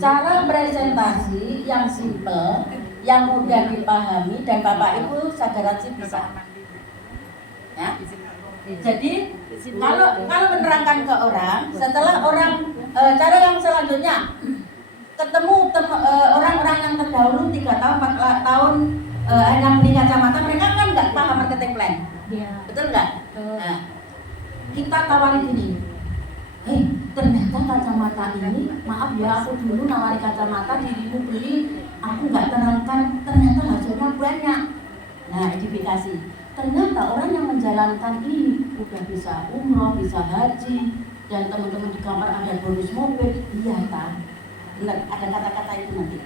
Cara presentasi yang simple, yang mudah dipahami dan Bapak Ibu saya garansi bisa. Ya. Jadi kalau menerangkan ke orang, setelah orang cara yang selanjutnya ketemu orang-orang yang terdahulu 3 tahun 4 tahun hanya beli kacamata, mereka kan nggak paham marketing plan, betul nggak? Nah, kita tawarin gini, hei ternyata kacamata ini, maaf ya aku dulu nawari kacamata, dirimu beli, aku nggak terangkan, ternyata hasilnya banyak. Nah edifikasi, ternyata orang yang menjalankan ini udah bisa umroh, bisa haji, dan teman-teman di kamar ada bonus mobil, iya kan? Benar, ada kata-kata itu nanti.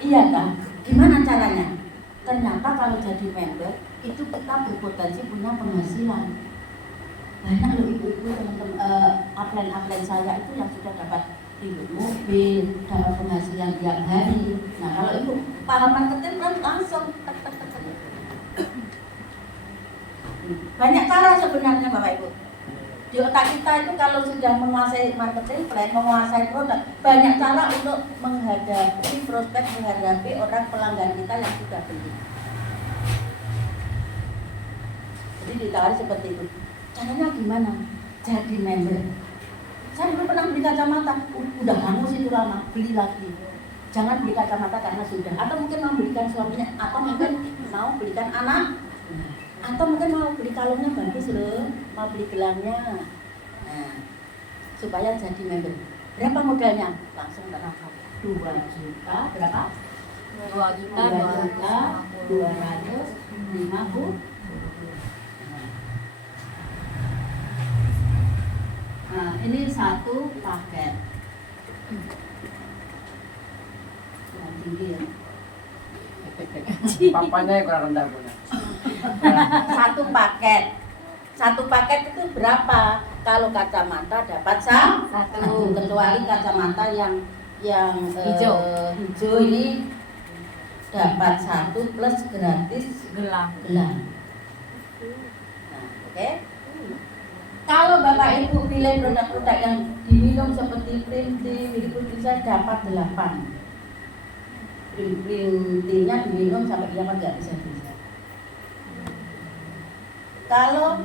Iya kan? Gimana caranya? Ternyata kalau jadi member itu kita berpotensi punya penghasilan. Banyak loh ibu-ibu teman-teman upline saya itu yang sudah dapat ribut mobil, dapat penghasilan tiap hari. Nah kalau ibu paham marketing kan langsung banyak cara sebenarnya Bapak Ibu. Di otak kita itu kalau sudah menguasai marketing plan, menguasai produk, banyak cara untuk menghadapi prospek, menghadapi orang pelanggan kita yang sudah beli. Jadi ditawari seperti itu. Caranya gimana? Jadi member. Saya belum pernah beli kacamata, udah hangus itu lama, beli lagi. Jangan beli kacamata karena sudah, atau mungkin mau belikan suaminya, atau mungkin mau belikan anak, atau mungkin mau beli kalungnya bagus loh, mau beli gelangnya. Nah, supaya jadi member. Berapa modalnya? Langsung terangkat 2 juta, berapa? 2 juta 250. Nah, ini 1 paket. Yang tinggi ya. Papanya yang kurang rendah punya. 1 paket. 1 paket itu berapa? Kalau kacamata dapat satu, kecuali kacamata yang hijau ini dapat 1 plus gratis gelang. Nah, oke. Kalau Bapak Ibu pilih produk-produk yang diminum seperti printing, itu bisa dapat 8. Printingnya diminum sampai 8 nggak bisa. Kalau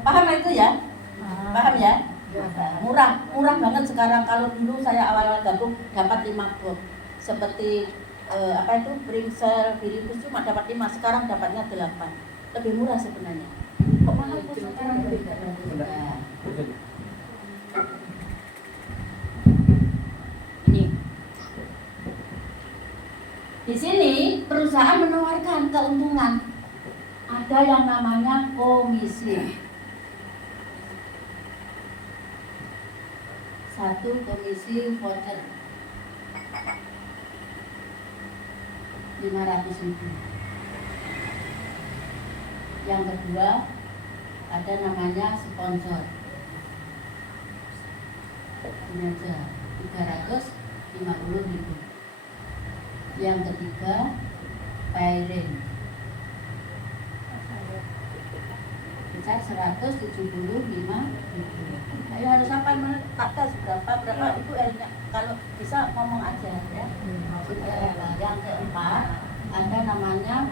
paham itu ya? Paham ya? Murah banget sekarang. Kalau dulu saya awal-awal gabung dapat 5 box. Seperti Pringsel, Viribus cuma dapat 5, sekarang dapatnya 8. Lebih murah sebenarnya. Kok mahal kok sekarang beda? Ini. Di sini perusahaan menawarkan keuntungan. Ada yang namanya komisi. 1 komisi voucher 500.000. Yang kedua ada namanya sponsor. Ini aja 350.000. Yang ketiga pairing. Besar 175.000. Ayo harus sampai atas berapa Ibu kalau bisa ngomong aja ya. Yang keempat ada namanya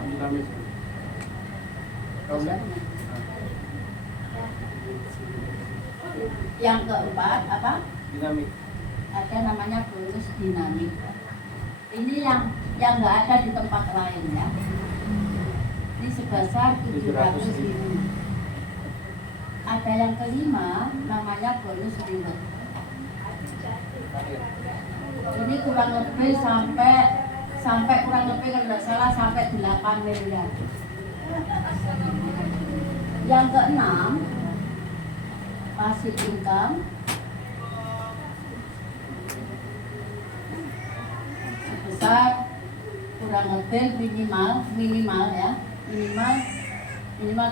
yang keempat apa? Dinamik. Ada namanya bonus dinamik. Ini yang nggak ada di tempat lain ya. Ini sebesar 700.000. Ada yang kelima namanya bonus reward. Ini kurang lebih sampai kurang lebih kalau tidak salah sampai 8 miliar. Yang keenam passive income. Sebesar kurang lebih minimal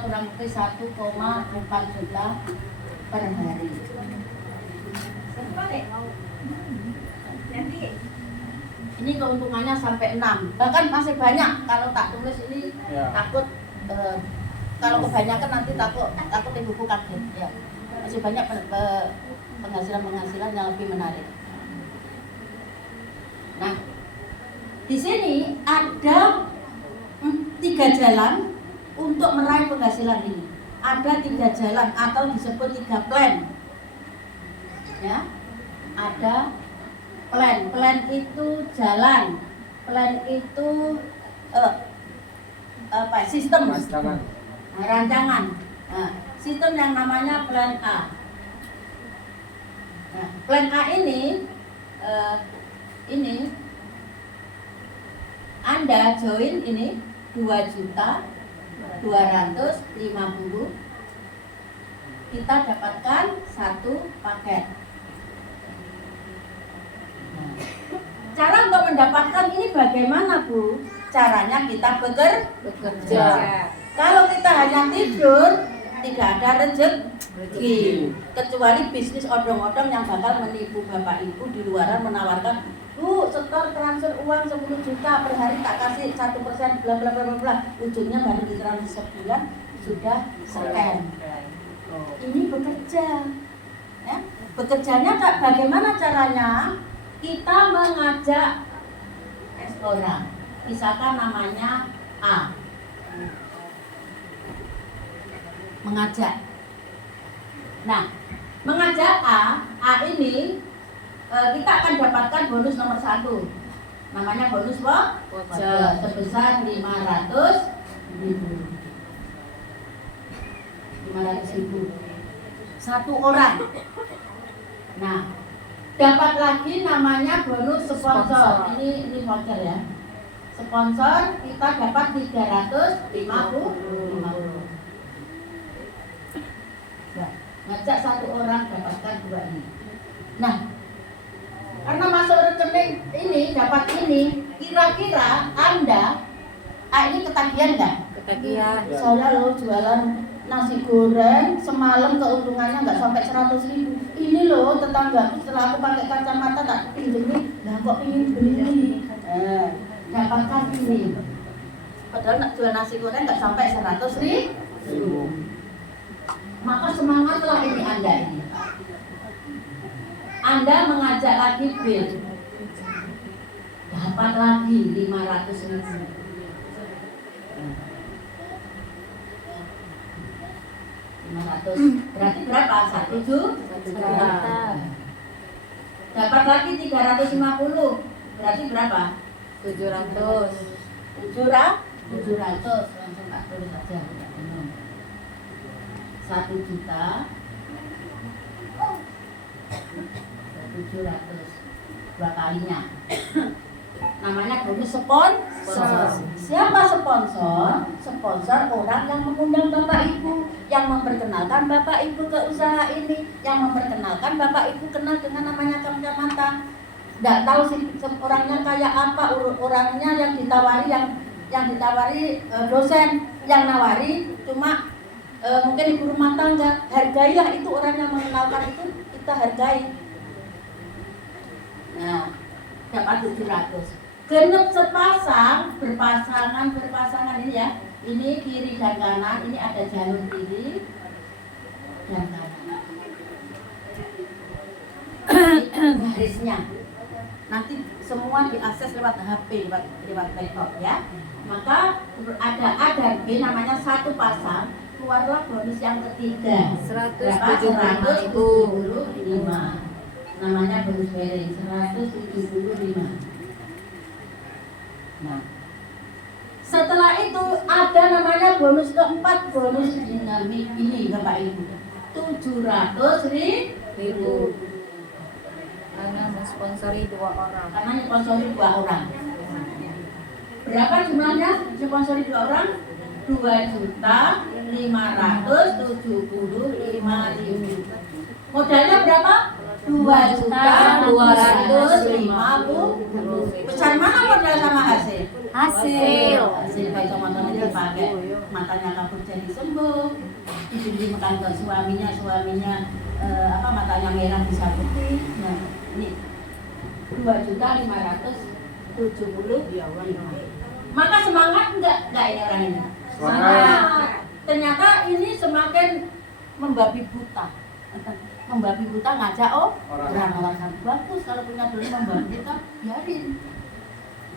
kurang lebih 1,4 juta per hari. Ini keuntungannya sampai 6, bahkan masih banyak. Kalau tak tulis ini ya. Takut kalau kebanyakan nanti takut ibuku kaget ya. Masih banyak penghasilan yang lebih menarik. Di sini ada 3 jalan untuk meraih penghasilan ini. Ada 3 jalan atau disebut 3 plan. Ya, ada plan. Plan itu jalan. Plan itu sistem. Rancangan. Nah, sistem yang namanya plan A. Nah, plan A ini Anda join ini 2.250.000, kita dapatkan 1 paket. Nah, cara untuk mendapatkan ini bagaimana, Bu? Caranya kita bekerja. Kalau kita hanya tidur, tidak ada rezeki. Kecuali bisnis odong-odong yang bakal menipu Bapak Ibu di luaran menawarkan, Bu, setor transfer uang 10 juta per hari tak kasih 1%, bla bla bla bla. Ujungnya baru ditransfer sebulan sudah scam. Ini bekerja. Ya. Bekerjanya bagaimana caranya? Kita mengajak orang. Misalkan namanya A. Mengajak. Nah, mengajak A ini kita akan dapatkan bonus nomor 1. Namanya bonus voucher sebesar 500.000. 500.000. 1 orang. Nah, dapat lagi namanya bonus sponsor. Ini voucher ya. Sponsor kita dapat 350. Ngajak 1 orang dapatkan 2 ini. Nah, karena masuk rekening ini dapat ini, kira-kira Anda ini ketagihan nggak? Ketagihan. Saya loh jualan nasi goreng semalam keuntungannya nggak sampai 100.000. Ini loh tetanggaku setelah aku pakai kacamata tak pinjemin, lah kok ingin beli. Dapatkan ini. Padahal nak jual nasi goreng nggak sampai 100.000. Maka semangatlah ini Anda ini. Anda mengajak lagi B, dapat lagi 500.000. Berarti berapa? 1 juta. Dapat lagi 350. Berarti berapa? 700. 700. Langsung tak tulis saja. 1 juta 700 2 kalinya. Namanya bonus sponsor. Siapa sponsor? Sponsor orang yang mengundang Bapak Ibu, yang memperkenalkan Bapak Ibu ke usaha ini, yang memperkenalkan Bapak Ibu kenal dengan namanya kacamata. Nggak tahu sih orangnya kayak apa, orangnya yang ditawari dosen, yang nawari cuma mungkin ibu rumah tangga. Hargailah itu orang yang mengenalkan itu, kita hargai. Nah, dapat 700. Genep sepasang, berpasangan ini ya. Ini kiri dan kanan, ini ada jalur kiri dan kanan. Garisnya. Nanti semua diakses lewat HP, lewat laptop ya. Maka ada A dan B namanya 1 pasang. Keluarlah bonus yang ketiga 175. Namanya bonus bearing 175. Nah, setelah itu ada namanya bonus keempat, bonus dinamik ini Bapak Ibu 700.000. Karena mensponsori 2 orang. Karena sponsori 2 orang. Berapa jumlahnya sponsori 2 orang? 2.575.000. Modalnya berapa? 2.250.000. Besar mana modal sama hasil? Hasil baik teman-teman dipakai. Matanya kabur jadi sembuh. Dibeli kantor suaminya matanya merah bisa putih. Nah, ini 2.570.000. Maka semangat enggak ini orang ini? Semangat. Ternyata ini semakin membabi buta. Membabi buta ngajak orang bagus. Kalau punya dulu membabi buta, biarin.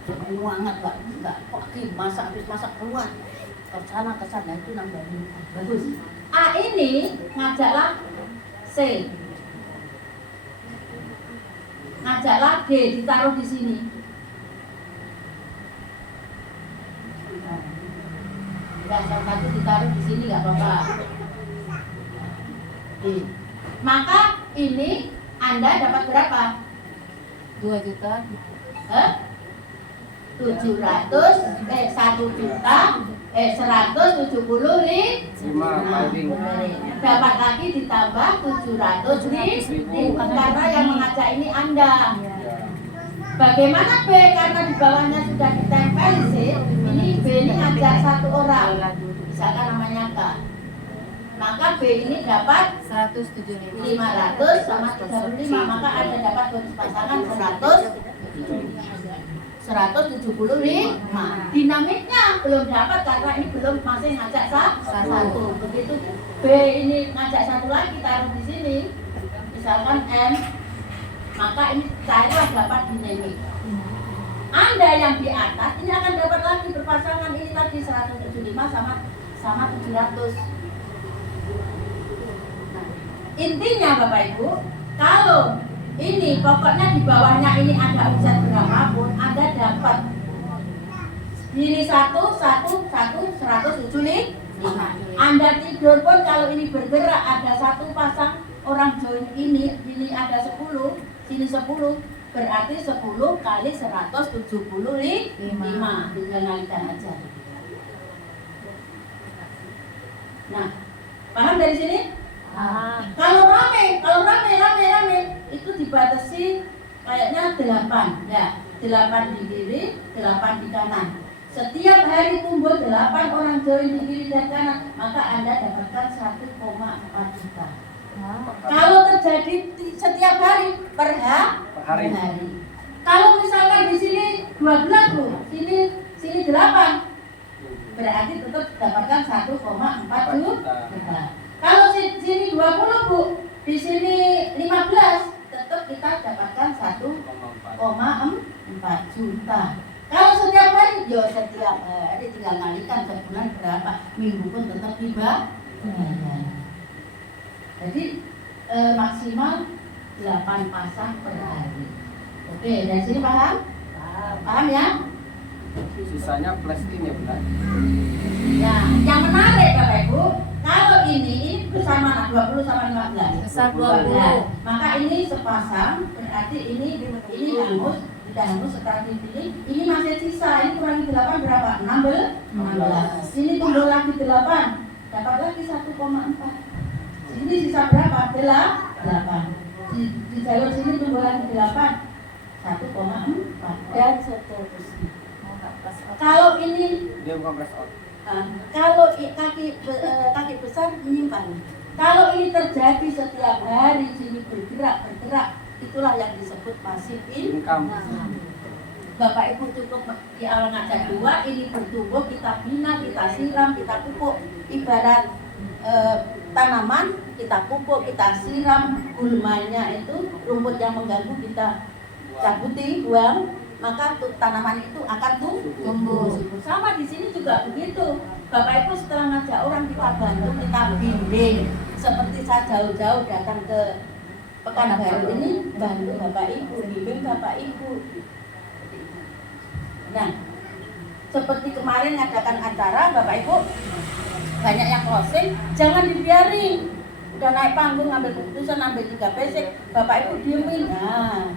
semangat nggak pagi masak habis masak keluar ke sana itu nambahin bagus. A ini ngajaklah C, ngajaklah D ditaruh di sini. Yang satu ditaruh di sini nggak apa-apa. Maka ini Anda dapat berapa? 2 juta. 175 dapat lagi ditambah 700.000 karena yang mengajak ini Anda. Bagaimana B? Karena di bawahnya sudah ditempel sih. Ini B ini ngajak satu orang, misalkan namanya K. Maka B ini dapat 175. 500 sama 35, maka Anda dapat bonus pasangan 175. Dinamiknya belum dapat karena ini belum masih ngajak satu. Begitu B ini ngajak satu lagi taruh di sini, misalkan M, maka ini cairlah dapat dinamik. Anda yang di atas ini akan dapat lagi berpasangan ini tadi 175 sama 700. Nah, intinya Bapak Ibu, kalau ini pokoknya di bawahnya ini ada omset berapapun, Anda dapat ini 175. Anda tidur pun kalau ini bergerak ada satu pasang orang join ini ada 10, sini 10, berarti 10 kali 175, tinggal ngalikan aja. Nah, paham dari sini? Kalau rame itu dibatasi kayaknya 8 ya, 8 di kiri, 8 di kanan. Setiap hari kumpul 8 orang join di kiri dan kanan, maka Anda dapatkan 1,4 juta. Kalau terjadi setiap hari per hari. Kalau misalkan di sini 12 Bu, sini 8, berarti tetap dapatkan 1,4 juta. Kalau sini 20 Bu, di sini 15, tetap kita dapatkan 1,4 juta. Kalau setiap hari, setiap hari tinggal ngalikan sebulan berapa, minggu pun tetap dibayar. Jadi maksimal 8 pasang per hari. Oke, dari sini paham? Paham ya? Sisanya plus ini ya benar. Nah, yang menarik Bapak Ibu, kalau ini besar mana? 20 sama 15? Besar 20. Maka ini sepasang, berarti ini hangus, sudah hangus setelah dipilih. Ini masih sisa, ini kurangi 8 berapa? 16. Ini tumbuh lagi 8, dapat lagi 1,4. Ini sisa berapa? 8. Di jalur sini tumbuh lagi 8, 1,4 dan seterusnya. Kalau ini Dia bukan press out. kalau kaki besar menyimpan. Kalau ini terjadi setiap hari sini bergerak, itulah yang disebut passive income. Bapak Ibu cukup di awal ngajak 2, ini bertumbuh, kita bina, kita siram, kita pupuk. Ibarat tanaman, kita pupuk, kita siram, gulmanya itu rumput yang mengganggu kita cabuti, buang, maka tanaman itu akan tumbuh. Sama di sini juga begitu. Bapak Ibu setelah ngajak orang kita bantu, kita bimbing. Seperti saya jauh-jauh datang ke Pekanbaru ini, bantu Bapak Ibu, bimbing Bapak Ibu. Nah, seperti kemarin ngadakan acara Bapak Ibu, banyak yang closing, jangan dibiarin. Udah naik panggung ngambil keputusan, ambil 3 basic, Bapak Ibu diemin. Nah,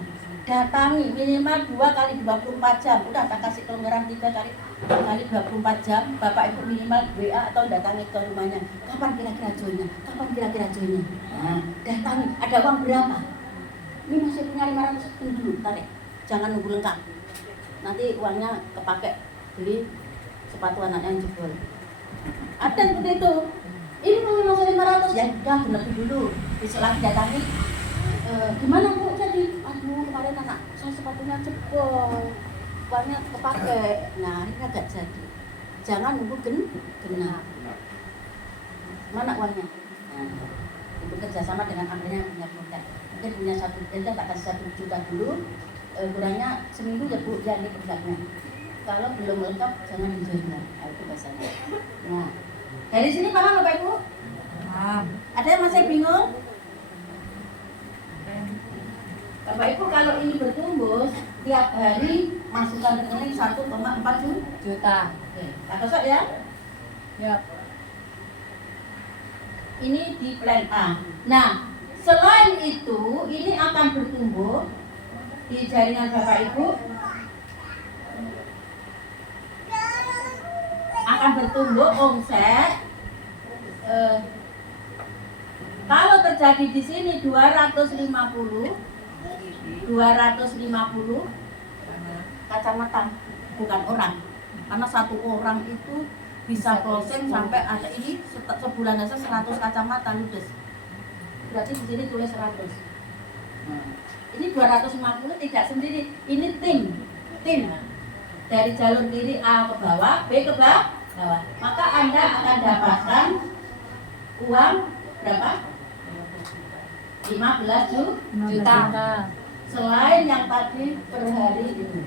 datangi minimal 2 kali 24 jam. Udah tak kasih kelonggaran 3 kali 24 jam. Bapak Ibu minimal WA atau datangi ke rumahnya. Kapan kira-kira joinnya? Nah, datangi. Ada uang berapa? Ini masih punya 500 dulu, tarik. Jangan nunggu lengkap. Nanti uangnya kepake beli sepatu anak yang jebol. Ada seperti itu. Ini masih 500 ya udah lebih dulu. Besok lagi datangi. Gimana Bu jadi? Aduh kemarin anak saya sepatunya jebol, uangnya kepake. Nah ini agak jadi. Jangan nunggu genap. Mana uangnya? Nah, itu kerjasama dengan ambilnya punya produk. Mungkin punya 1 juta, tak kasih 1 juta dulu. kurangnya seminggu ya Bu ya ini produknya. Kalau belum lengkap jangan dijual. Nah, itu bahasanya. Nah, dari sini paham Bapak Ibu? Paham. Ada yang masih bingung? Bapak Ibu kalau ini bertumbuh tiap hari masukkan rekening 1,4 Juta. Oke, tak kosong ya? Ya. Ini di plan A. Nah, selain itu ini akan bertumbuh di jaringan Bapak Ibu akan bertumbuh omset kalau terjadi di sini 250 kacamata bukan orang karena satu orang itu bisa closing sampai ada ini sebulan aja 100 kacamata ludes berarti di sini tulis 100 ini 250 tidak sendiri ini tim dari jalur kiri A ke bawah B ke bawah maka Anda akan dapatkan uang berapa? 15 juta selain yang tadi per hari itu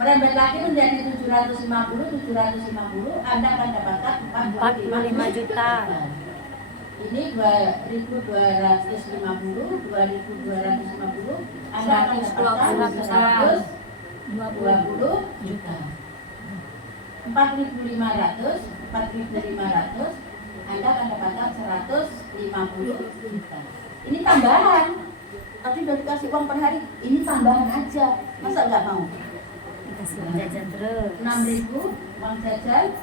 merembet lagi menjadi 750 Anda akan dapatkan 45 juta ini 2.250 Anda akan dapatkan 120 juta 4.500 Anda akan dapatkan 150 juta ini tambahan tadi udah dikasih uang per hari ini tambahan aja masa nggak mau Dikasih uang jajan terus. 6.000 uang jajan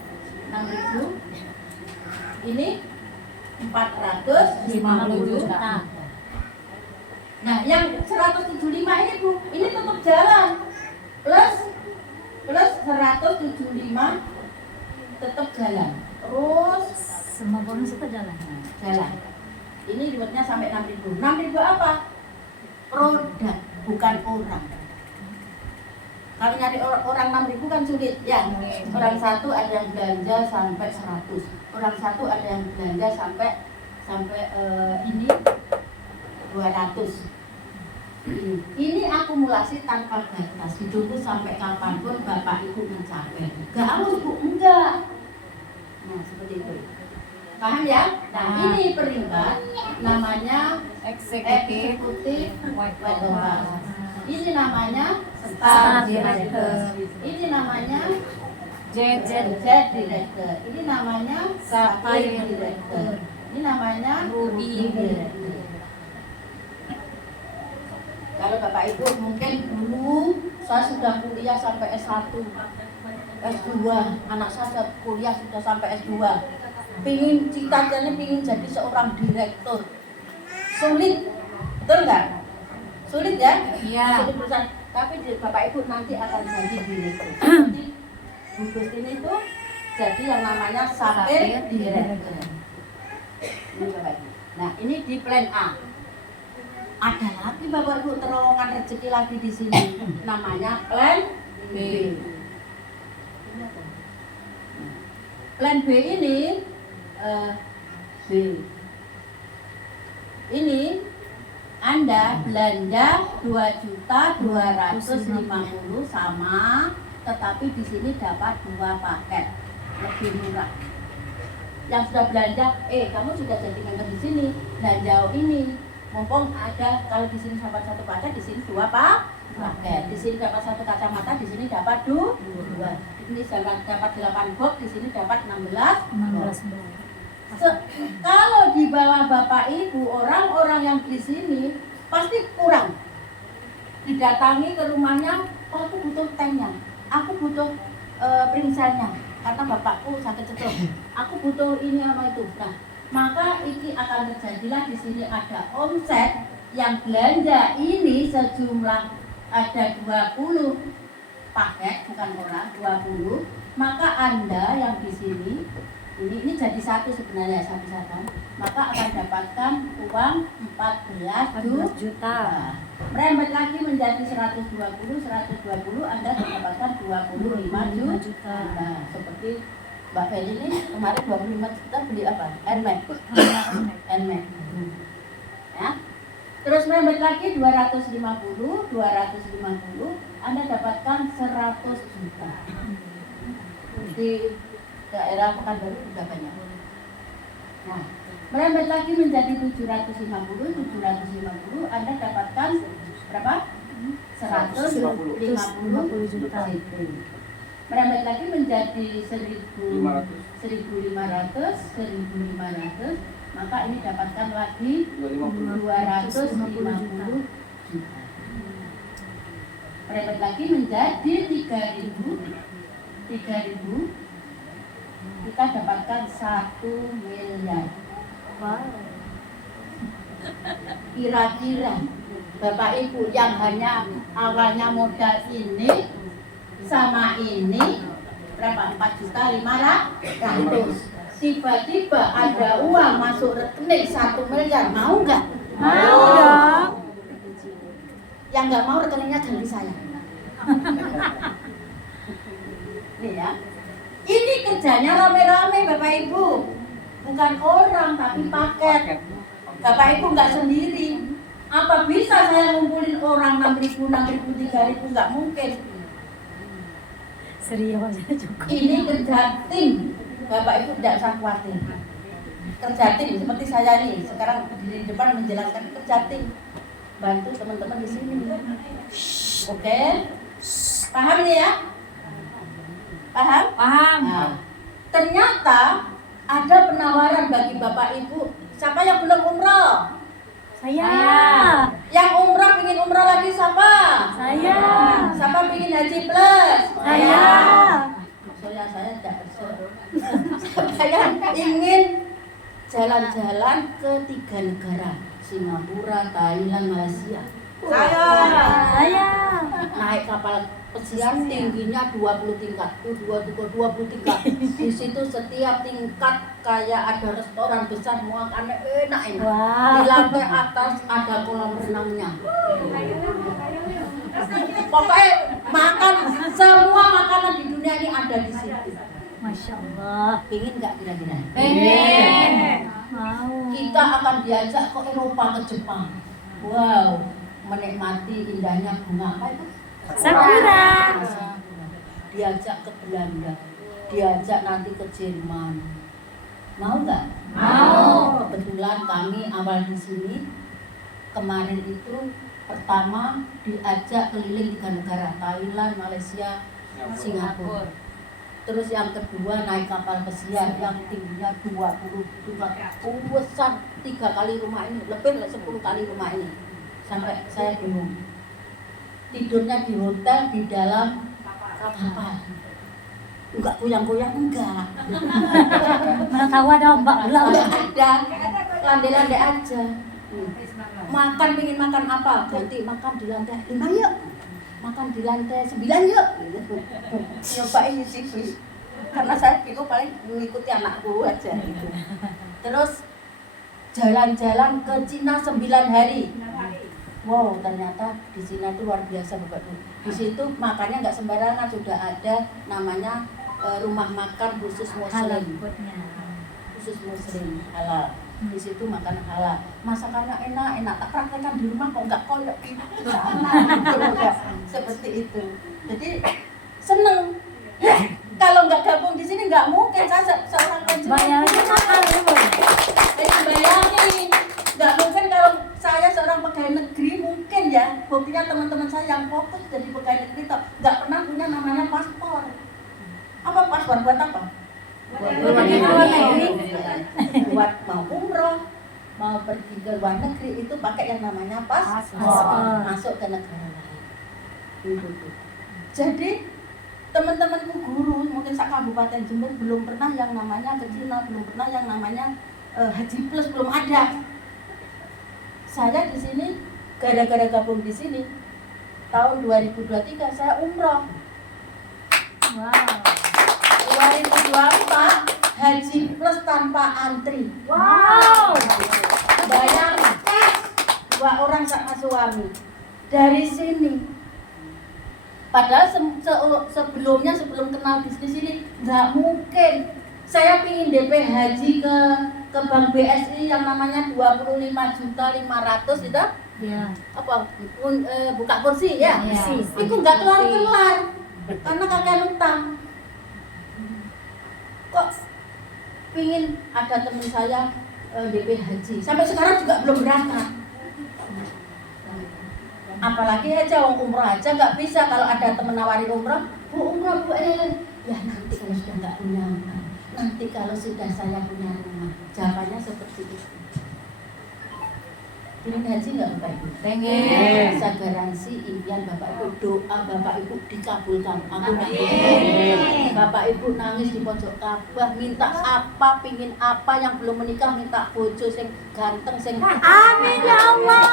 6.000 ini 450 juta nah yang 175 ini Bu ini tetap jalan plus 175 tetap jalan terus Semua bonus itu jalan. jalan ini ribetnya sampai 6.000 apa? Produk bukan orang kalau nyari orang 6.000 kan sulit ya orang satu ada yang belanja sampai 100 orang satu ada yang belanja sampai ini 200 ini akumulasi tanpa batas ditunggu sampai kapanpun Bapak Ibu mencapai gak harus Bu enggak nah seperti itu paham ya? Nah ini peringkat namanya eksekutif white over ini namanya staff director ini namanya Z director ini namanya Sapphire director ini namanya Ruby director kalau Bapak Ibu mungkin dulu saya sudah kuliah sampai S1 S2 anak saya kuliah sudah sampai S2 cita-citanya pingin jadi seorang direktur sulit betul nggak? Sulit ya? Iya. Sulit perusahaan tapi Bapak Ibu nanti akan jadi direktur nanti Bu Gustini itu jadi yang namanya Sapphire director ini Bapak Ibu nah ini di plan A ada lagi Bapak Ibu terowongan rezeki lagi di sini namanya plan B plan B ini B ini Anda belanja 2.250 sama tetapi di sini dapat 2 paket lebih murah yang sudah belanja kamu sudah jadi member di sini belanja ini mumpung ada kalau di sini dapat 1 paket di sini 2 paket di sini dapat 1 kacamata di sini dapat 2 ini dapat 8 box di sini dapat 16 box. Kalau di bawah Bapak Ibu orang-orang yang di sini pasti kurang didatangi ke rumahnya aku butuh tehnya aku butuh pringselnya karena bapakku sakit cetuk aku butuh ini sama itu nah maka ini akan terjadilah di sini ada omset yang belanja ini sejumlah ada 20 paket bukan orang 20 maka Anda yang di sini ini jadi satu sebenarnya satu-satu maka akan dapatkan uang 14 juta merembet lagi menjadi 120 Anda mendapatkan 25 juta nah, seperti Mbak Feli ini kemarin 25 juta beli apa? Nmax ya Terus merembet lagi 250, Anda dapatkan 100 juta. Di daerah Pekanbaru juga banyak. Nah, merembet lagi menjadi 750, Anda dapatkan berapa? 150 juta. Merembet lagi menjadi 1.500, maka ini dapatkan lagi 250 juta. Merembet lagi menjadi 3.000, kita dapatkan 1 miliar. Wow. Kira-kira Bapak Ibu yang hanya awalnya modal ini sama ini berapa? 4.500.000. Tiba-tiba ada uang masuk rekening 1 miliar, mau nggak? Mau dong. Yang nggak mau rekeningnya ganti saya. Nih ya, ini kerjanya rame-rame Bapak Ibu, bukan orang tapi paket. Bapak Ibu nggak sendiri. Apa bisa saya ngumpulin orang 6.000, 3.000? Nggak mungkin. Serius cukup. Ini kerja tim. Bapak Ibu tidak usah khawatir. Kerja tim seperti saya nih sekarang di depan menjelaskan kerja tim. Bantu teman-teman di sini. Oke? Paham nih ya? Paham? Paham. Nah, ternyata ada penawaran bagi Bapak Ibu. Siapa yang belum umroh? Saya. Yang umroh ingin umroh lagi siapa? Saya. Siapa ingin haji plus? Saya. Saya tidak berseru. Saya ingin jalan-jalan ke 3 negara, Singapura, Thailand, Malaysia. Saya. Naik kapal pesiar tingginya 20 tingkat. 20 tingkat. Di situ setiap tingkat kayak ada restoran besar, makannya enak ini. Wow. Di lantai atas ada kolam renangnya. Pokoknya makan semua makanan di dunia ini ada di situ. Masya Allah. Pingin nggak kira-kira? Pengen. Mau. Kita akan diajak ke Eropa, ke Jepang. Wow, menikmati indahnya bunga apa itu? Sakura. Diajak ke Belanda, diajak nanti ke Jerman. Mau nggak? Mau. Kebetulan kami awal di sini kemarin itu pertama diajak keliling 3 negara, Thailand, Malaysia, Singapura. Terus yang kedua naik kapal pesiar yang tingginya 20 tingkat, besar 3 kali rumah ini, lebih 10 kali rumah ini. Sampai saya bingung. Tidurnya di hotel di dalam kapal. Enggak goyang-goyang, enggak. Mana tahu ada ombak belum? Enggak ada. Landai-landai aja. Makan pingin makan apa? Ganti makan di lantai 5 yuk. Makan di lantai 9 yuk. Nyobain sih. Karena saya bingung paling mengikuti anakku aja gitu. Terus jalan-jalan ke Cina 9 hari. Wow, ternyata di Cina itu luar biasa Bapak Ibu. Di situ makannya nggak sembarangan, sudah ada namanya rumah makan khusus Halal muslim. foodnya. Khusus muslim halal. Di situ makan halal. Masakannya enak, tak praktekkan di rumah kok nggak koyok gitu di sana. Gitu, seperti itu. Jadi seneng. Kalau nggak gabung di sini nggak mungkin saya seorang konsumen. Bayarnya mahal ya Bu. Bayangin, nggak mungkin kalau saya seorang pegawai negeri mungkin ya. Buktinya teman-teman saya yang fokus jadi pegawai negeri nggak pernah punya namanya paspor. Apa paspor buat apa? Buat luar negeri. Buat mau umroh, mau pergi ke luar negeri itu pakai yang namanya paspor. Paspor. Masuk ke negara lain. Itu. Jadi teman-temanku guru mungkin sak Kabupaten Jember belum pernah yang namanya ke Cina, belum pernah yang namanya haji plus, belum ada. Saya di sini gara-gara gabung di sini tahun 2023 saya umroh. Wow. 2024 haji plus tanpa antri. Wow. Bayar cash 2 orang sama suami dari sini. Padahal sebelum kenal bisnis ini nggak mungkin. Saya pingin DP haji ke Bank BSI yang namanya 25.500.000 itu Iya. Buka kursi ya. Kursi. Itu nggak kelar-kelar karena kakek utang. Kok pingin ada teman saya DP haji sampai sekarang juga belum berangkat. Apalagi aja wong umroh aja nggak bisa. Kalau ada temen nawarin umroh, bu umroh bu ya nanti kalau sudah nggak punya rumah, nanti kalau sudah saya punya rumah. Jawabannya seperti itu. Pengen haji nggak Bapak Ibu? Pengen. Saya garansi impian Bapak Ibu, doa Bapak Ibu dikabulkan. Amin. Bapak Ibu nangis di pojok Ka'bah, minta apa, pingin apa, yang belum menikah minta bojo sing ganteng, sing Amin ya Allah.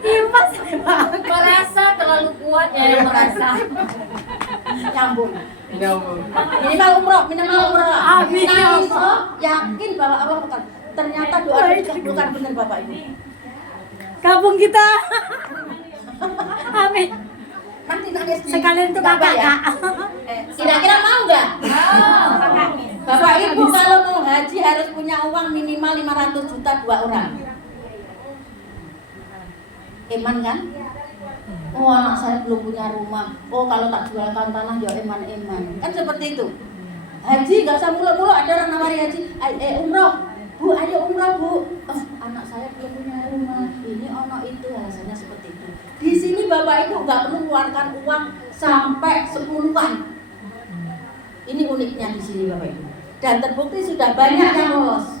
Impas merasa terlalu kuat ya yang merasa. nyambung. Nyambung. Minimal umroh. Amin. Nangis, yakin bahwa Allah bukan. Ternyata doa dikabulkan benar Bapak Ibu. Kampung kita. Amin. Nanti nangis di Sekalian untuk Ka'bah kakak. Kira-kira mau nggak? Bapak Ibu kalau mau haji harus punya uang minimal 500 juta 2 orang. Eman kan? Oh anak saya belum punya rumah. Oh kalau tak jualkan tanah ya eman-eman. Kan seperti itu. Haji nggak usah mulu-mulu ada orang nawari haji. Umroh. Bu ayo umroh bu. Oh, anak saya belum punya rumah. Ini ono itu alasannya seperti itu. Di sini Bapak Ibu nggak perlu mengeluarkan uang sampai 10-an. Ini uniknya di sini Bapak Ibu. Dan terbukti sudah banyak yang lolos.